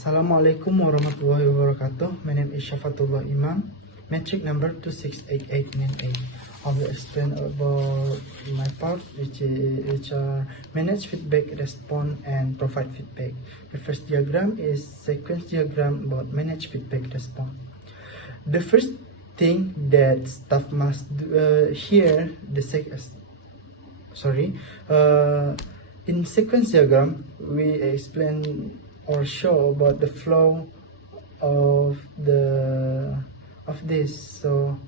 Assalamualaikum warahmatullahi wabarakatuh. My name is Shafatullah Imam. Metric number 268898. I will explain about my part, which are manage feedback, respond, and provide feedback. The first diagram is sequence diagram about manage feedback, respond. The first thing that staff must do, in sequence diagram, we explain or show about the flow of this. So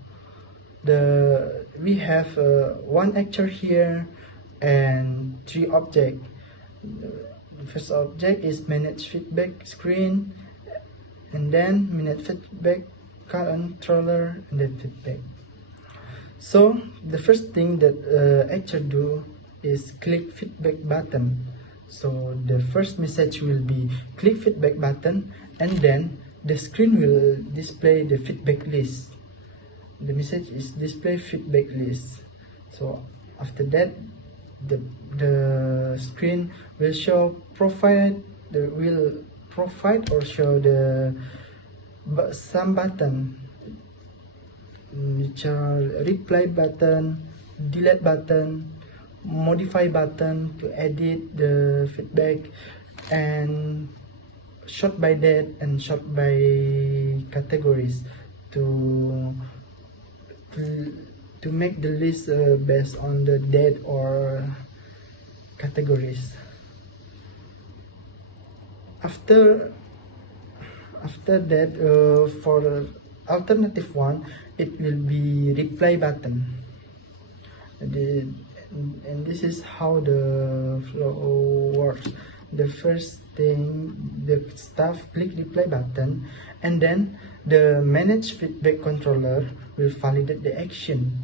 we have one actor here and three objects. The first object is manage feedback screen, and then manage feedback controller, and then feedback. So the first thing that actor do is click feedback button. So the first message will be click feedback button, and then the screen will display the feedback list. The message is display feedback list. So after that, the screen will show provide or show some button, which are reply button, delete button, modify button to edit the feedback, and sort by date and sort by categories to make the list based on the date or categories. After that, for alternative one, it will be reply button. And this is how the flow works. The first thing, the staff click reply button, and then the manage feedback controller will validate the action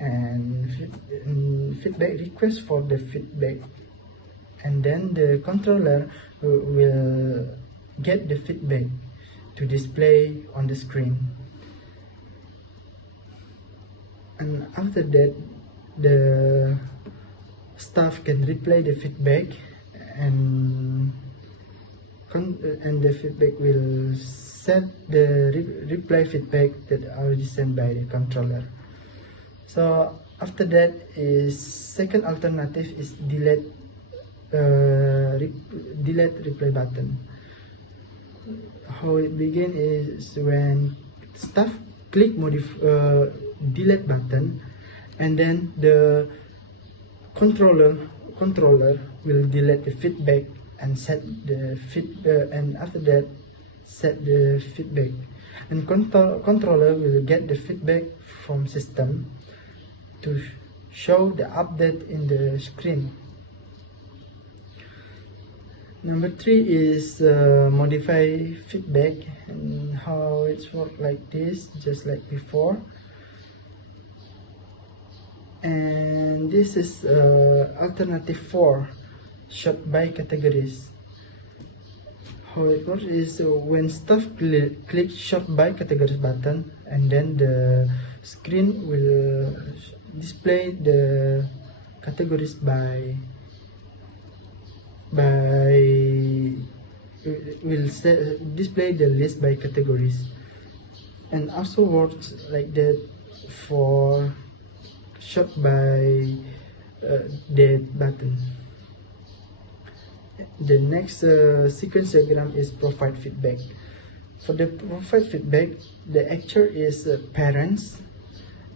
and feedback request for the feedback, and then the controller will get the feedback to display on the screen. And after that, the staff can replay the feedback, and the feedback will set the reply feedback that already sent by the controller. So after that, is second alternative is delete reply button. How it begins is when staff click delete button, and then the controller will delete the feedback and set the and after that set the feedback, and controller will get the feedback from system to show the update in the screen. Number 3 is modify feedback, and how it's work like this, just like before. And this is alternative 4, sort by categories. How it works is when staff click sort by categories button, and then the screen will display the categories display the list by categories, and also works like that for sort by date button. The next sequence diagram is provide feedback. For the provide feedback, the actor is parents,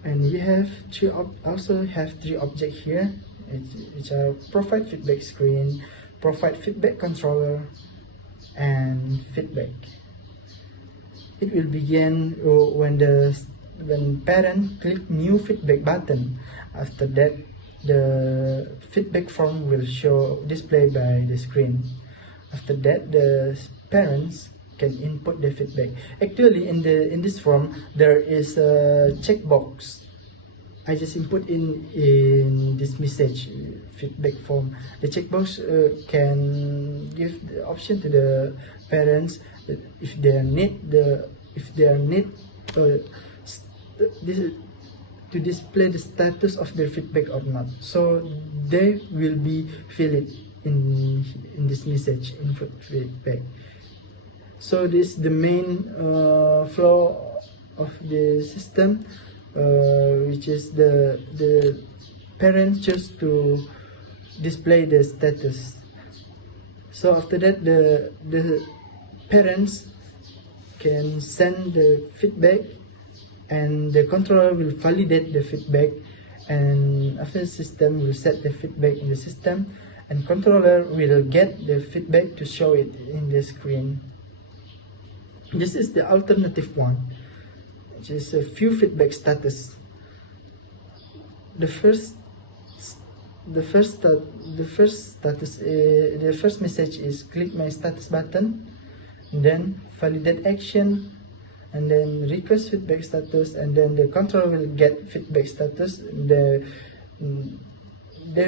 and we have also have three objects here, which are provide feedback screen, provide feedback controller, and feedback. It will begin when parent click new feedback button. After that, the feedback form will display by the screen. After that, the parents can input the feedback. Actually, in this form, there is a checkbox. I just input in this message feedback form. The checkbox can give the option to the parents that if they need to display the status of their feedback or not. So they will be fill it in this message input feedback. So this is the main flow of the system, which is the parent choose to display the status. So after that, the parents can send the feedback, and the controller will validate the feedback, and after the system will set the feedback in the system, and controller will get the feedback to show it in the screen. This is the alternative one, which is a few feedback status. The first message is click my status button, and then validate action, and then request feedback status, and then the controller will get feedback status. They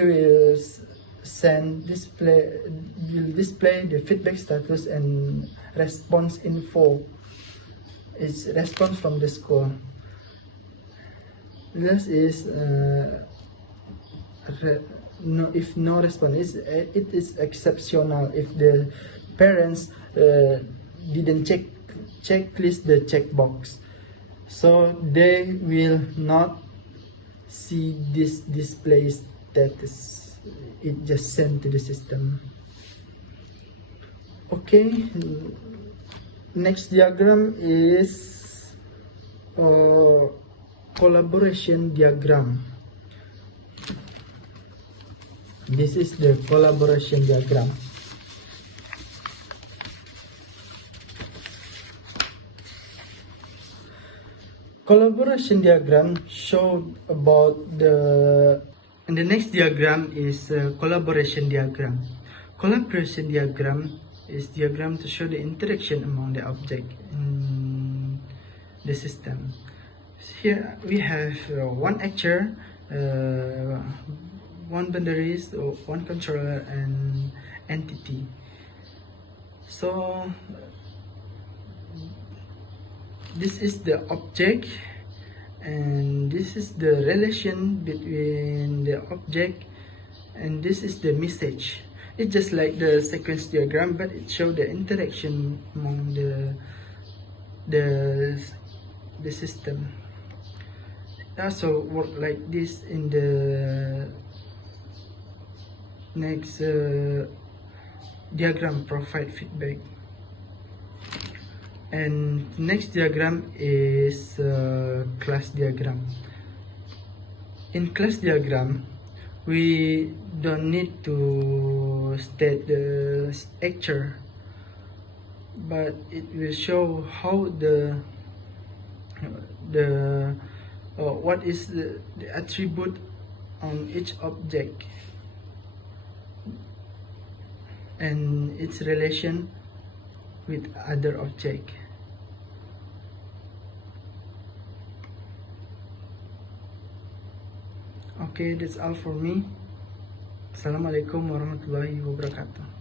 will display the feedback status and response info. It's response from the school. This is if no response, it is exceptional if the parents didn't checklist the checkbox, so they will not see this display status. It just sent to the system. Okay, next diagram is collaboration diagram. This is the collaboration diagram. Collaboration diagram showed about and the next diagram is collaboration diagram. Collaboration diagram is diagram to show the interaction among the object in the system. Here we have one actor, one boundaries, or one controller, and entity. So this is the object, and this is the relation between the object, and this is the message. It's just like the sequence diagram, but it shows the interaction among the system. It also work like this in the next diagram, provide feedback. And next diagram is class diagram. In class diagram, we don't need to state the actor, but it will show how what is the attribute on each object and its relation with other object. Okay, that's all for me. Assalamualaikum warahmatullahi wabarakatuh.